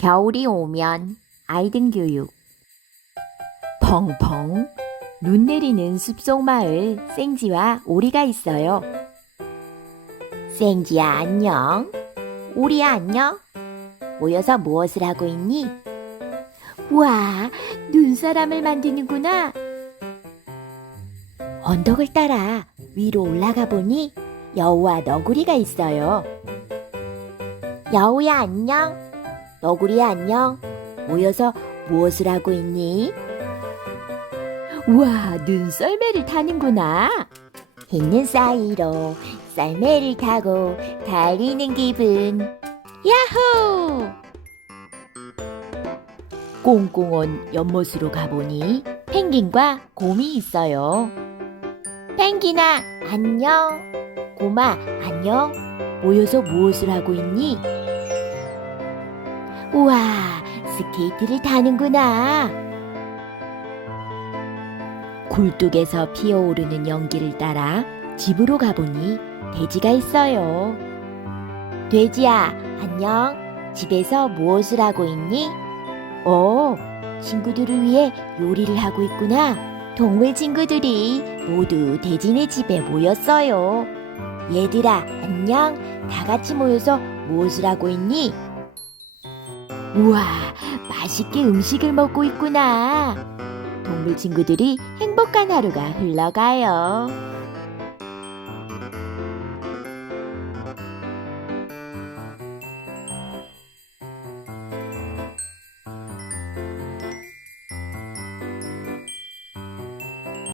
겨울이 오면 아이들 교육 펑펑 눈 내리는 숲속 마을 생지와 오리가 있어요. 생지야 안녕. 오리야 안녕. 모여서 무엇을 하고 있니? 와, 눈사람을 만드는구나. 언덕을 따라 위로 올라가 보니 여우와 너구리가 있어요. 여우야 안녕. 너구리야 안녕. 모여서 무엇을 하고 있니? 우와, 눈 썰매를 타는구나. 있는 사이로 썰매를 타고 달리는 기분. 야호! 꽁꽁 연못으로 가보니 펭귄과 곰이 있어요. 펭귄아, 안녕. 곰아, 안녕. 모여서 무엇을 하고 있니? 우와, 스케이트를 타는구나. 굴뚝에서 피어오르는 연기를 따라 집으로 가보니 돼지가 있어요. 돼지야, 안녕. 집에서 무엇을 하고 있니? 어, 친구들을 위해 요리를 하고 있구나. 동물 친구들이 모두 돼지네 집에 모였어요. 얘들아, 안녕. 다 같이 모여서 무엇을 하고 있니? 우와, 맛있게 음식을 먹고 있구나. 동물 친구들이 행복한 하루가 흘러가요.